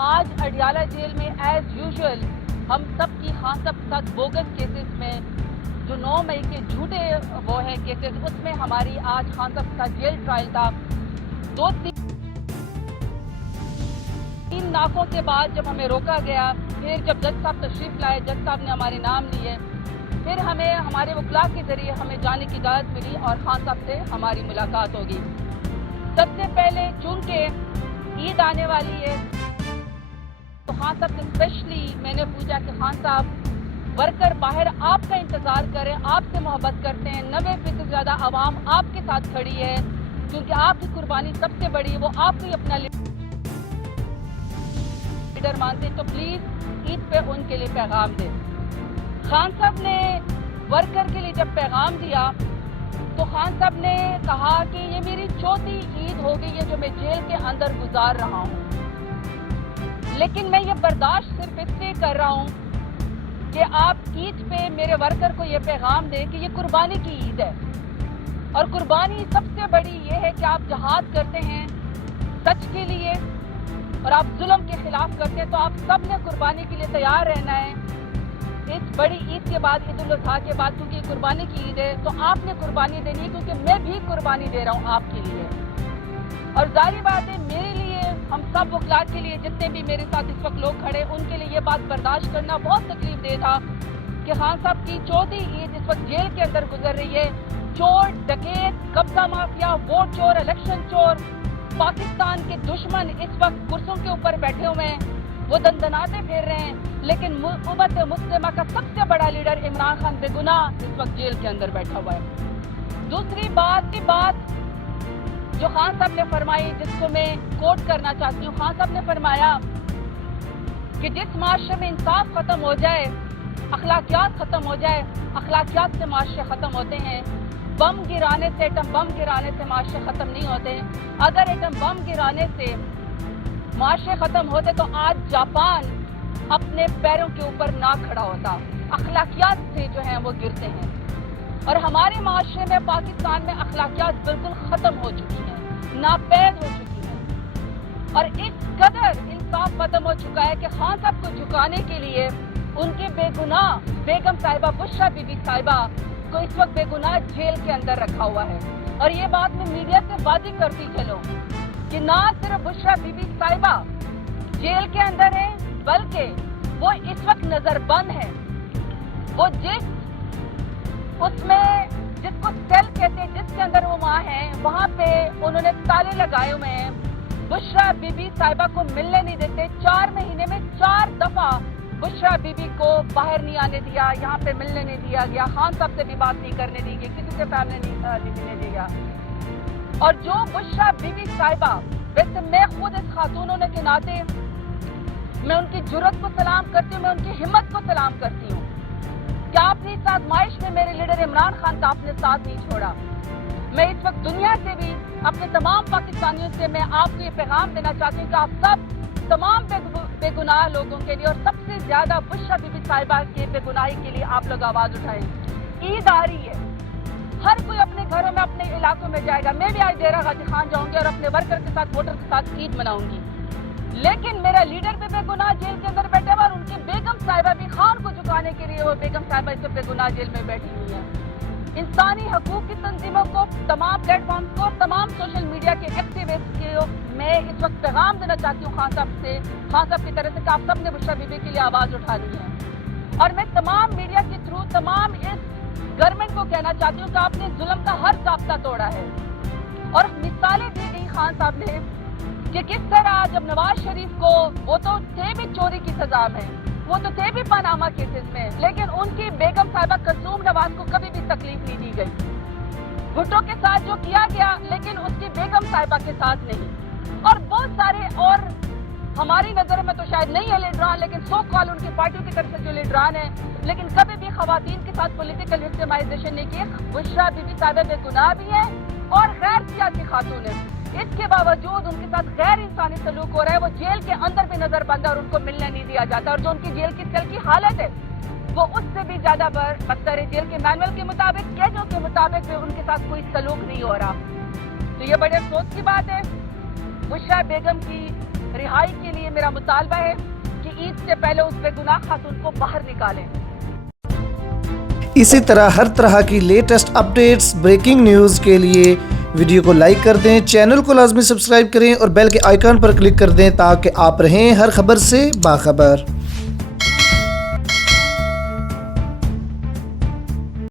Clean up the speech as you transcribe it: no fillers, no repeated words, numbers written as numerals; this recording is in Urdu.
آج اڈیالہ جیل میں ایز یوزول ہم سب کی خان صاحب کے ساتھ بوگس کیسز میں جو 9 مئی کے جھوٹے وہ ہیں کیسز، اس میں ہماری آج خان صاحب کے ساتھ جیل ٹرائل تھا۔ 2-3 ناکوں کے بعد جب ہمیں روکا گیا، پھر جب جج صاحب تشریف لائے، جج صاحب نے ہمارے نام لیے، پھر ہمیں ہمارے وکلاء کے ذریعے ہمیں جانے کی اجازت ملی اور خان صاحب سے ہماری ملاقات ہوگی۔ سب سے پہلے چونکہ عید آنے والی ہے تو خان صاحب سے اسپیشلی میں نے پوچھا کہ خان صاحب ورکر باہر آپ کا انتظار کریں، آپ سے محبت کرتے ہیں، 90% سے زیادہ عوام آپ کے ساتھ کھڑی ہے، کیونکہ آپ کی قربانی سب سے بڑی ہے، وہ آپ کو ہی اپنا لیڈر مانتے ہیں، تو پلیز عید پہ ان کے لیے پیغام دیں۔ خان صاحب نے ورکر کے لیے جب پیغام دیا تو خان صاحب نے کہا کہ یہ میری 4تھی عید ہو گئی ہے جو میں جیل کے اندر گزار رہا ہوں، لیکن میں یہ برداشت صرف اس لیے کر رہا ہوں کہ آپ عید پہ میرے ورکر کو یہ پیغام دیں کہ یہ قربانی کی عید ہے، اور قربانی سب سے بڑی یہ ہے کہ آپ جہاد کرتے ہیں سچ کے لیے اور آپ ظلم کے خلاف کرتے ہیں، تو آپ سب نے قربانی کے لیے تیار رہنا ہے۔ اس بڑی عید کے بعد، عید الاضحیٰ کے بعد، کیونکہ قربانی کی عید ہے تو آپ نے قربانی دینی ہے، کیونکہ میں بھی قربانی دے رہا ہوں آپ کے لیے۔ اور ظاہری بات ہے میرے لیے، ہم سب وکلاء کے لیے، جتنے بھی میرے ساتھ اس وقت لوگ کھڑے، ان کے لیے یہ بات برداشت کرنا بہت تکلیف دہ تھا کہ خان صاحب کی 4تھی عید اس وقت جیل کے اندر گزر رہی ہے۔ چور، ڈکیت، قبضہ مافیا، ووٹ چور، الیکشن چور، پاکستان کے دشمن اس وقت کرسیوں کے اوپر بیٹھے ہوئے ہیں، وہ دندناتے پھر رہے ہیں، لیکن امت مسلمہ کا سب سے بڑا لیڈر عمران خان بے گناہ اس وقت جیل کے اندر بیٹھا ہوا ہے۔ دوسری بات جو خان صاحب نے فرمائی، جس کو میں کوٹ کرنا چاہتی ہوں، خان صاحب نے فرمایا کہ جس معاشرے میں انصاف ختم ہو جائے، اخلاقیات ختم ہو جائے، اخلاقیات سے معاشرے ختم ہوتے ہیں، بم گرانے سے، ایٹم بم گرانے سے معاشرے ختم نہیں ہوتے۔ اگر ایٹم بم گرانے سے معاشرے ختم ہوتے تو آج جاپان اپنے پیروں کے اوپر نہ کھڑا ہوتا۔ اخلاقیات سے جو ہیں وہ گرتے ہیں، اور ہمارے معاشرے میں، پاکستان میں اخلاقیات بالکل ختم ہو چکی ہیں، ناپید ہو چکی ہیں، اور اس قدر انصاف ختم ہو چکا ہے کہ خان صاحب کو جھکانے کے لیے ان کے بے گناہ بیگم صاحبہ بشرا بی بی صاحبہ کو اس وقت بے گناہ جیل کے اندر رکھا ہوا ہے۔ اور یہ بات میں میڈیا سے واضح کرتی چلوں کہ نہ صرف بشرا بی بی صاحبہ جیل کے اندر ہے، بلکہ وہ اس وقت نظر بند ہے۔ وہ جس کو سیل کہتے ہیں، جس کے اندر وہ وہاں ہیں، وہاں پہ انہوں نے تالے لگائے ہوئے ہیں، بشرا بی بی صاحبہ کو ملنے نہیں دیتے۔ 4 مہینے میں 4 دفعہ بشرا بی بی کو باہر نہیں آنے دیا، یہاں پہ ملنے نہیں دیا گیا، خان صاحب سے بھی بات نہیں کرنے دی گئی، کسی سے فیملی نہیں ملنے دیا۔ اور جو بشرا بی بی صاحبہ، ویسے میں خود اس خاتون ہونے کے ناطے میں ان کی جرأت کو سلام کرتی ہوں، میں ان کی ہمت کو سلام کرتی ہوں کہ آپ نے اس آزمائش میں میرے لیڈر عمران خان کا آپ نے ساتھ نہیں چھوڑا۔ میں اس وقت دنیا سے بھی، اپنے تمام پاکستانیوں سے میں آپ کو یہ پیغام دینا چاہتی ہوں کہ آپ سب تمام بے گناہ لوگوں کے لیے، اور سب سے زیادہ بشرا بی بی صاحبہ کے بے گناہی کے لیے آپ لوگ آواز اٹھائیں۔ عید آ رہی ہے، ہر کوئی اپنے گھروں میں، اپنے علاقوں میں جائے گا۔ میں بھی آج ڈیرہ غازی خان جاؤں گی اور اپنے ورکر کے ساتھ، ووٹر کے ساتھ عید مناؤں گی، لیکن میرا لیڈر بھی بے گناہ جیل کے اندر بیٹھا ہوا، اور ان کی بیگم صاحبہ بھی، خان کو جھکانے کے لیے وہ بیگم صاحبہ اس وقت بے گناہ جیل میں بیٹھی ہوئی ہے۔ انسانی حقوق کی تنظیموں کو، تمام پلیٹ فارمز کو، تمام سوشل میڈیا کے ایکٹیوسٹ کو میں اس وقت پیغام دینا چاہتی ہوں خان صاحب کی طرف سے کہ آپ سب نے بشرا بی بی کے لیے آواز اٹھانی ہے۔ اور میں تمام میڈیا کے تھرو تمام اس گورنمنٹ کو کہنا چاہتی ہوں کہ آپ نے ظلم کا ہر ضابطہ توڑا ہے، اور مثالیں دی گئی خان صاحب نے کہ کس طرح جب نواز شریف کو، وہ تو تھے بھی چوری کی سزا میں، وہ تو تھے بھی پاناما کیسز میں، لیکن ان کی بیگم صاحبہ کلثوم نواز کو کبھی بھی تکلیف نہیں دی گئی۔ بھٹو کے ساتھ جو کیا گیا، لیکن اس کی بیگم صاحبہ کے ساتھ نہیں، اور بہت سارے، اور ہماری نظر میں تو شاید نہیں ہے لیڈران، لیکن سو کال ان کی پارٹیوں کی طرف سے جو لیڈران ہیں، لیکن کبھی بھی خواتین کے ساتھ پولیٹیکل وکٹمائزیشن نہیں کی۔ بشرا بی بی صاحبہ بے گناہ بھی ہے اور غیر سیاسی خاتون ہے، اس کے باوجود ان کے ساتھ غیر انسانی سلوک ہو رہا ہے۔ وہ جیل کے اندر بھی نظر بند ہے اور ان کو ملنے نہیں دیا جاتا، اور جو ان کی جیل کی سیل کی حالت ہے وہ اس سے بھی زیادہ بدتر ہے۔ جیل کے مینول کے مطابق، قیدیوں کے مطابق بھی ان کے ساتھ کوئی سلوک نہیں ہو رہا، تو یہ بڑے افسوس کی بات ہے۔ بشرا بیگم کی رہائی کے لیے میرا مطالبہ ہے کہ عید سے پہلے اس بے گناہ خاتون کو باہر نکالیں۔ اسی طرح ہر طرح کی لیٹسٹ اپڈیٹس، بریکنگ نیوز کے لیے ویڈیو کو لائک کر دیں، چینل کو لازمی سبسکرائب کریں اور بیل کے آئیکن پر کلک کر دیں تاکہ آپ رہیں ہر خبر سے باخبر۔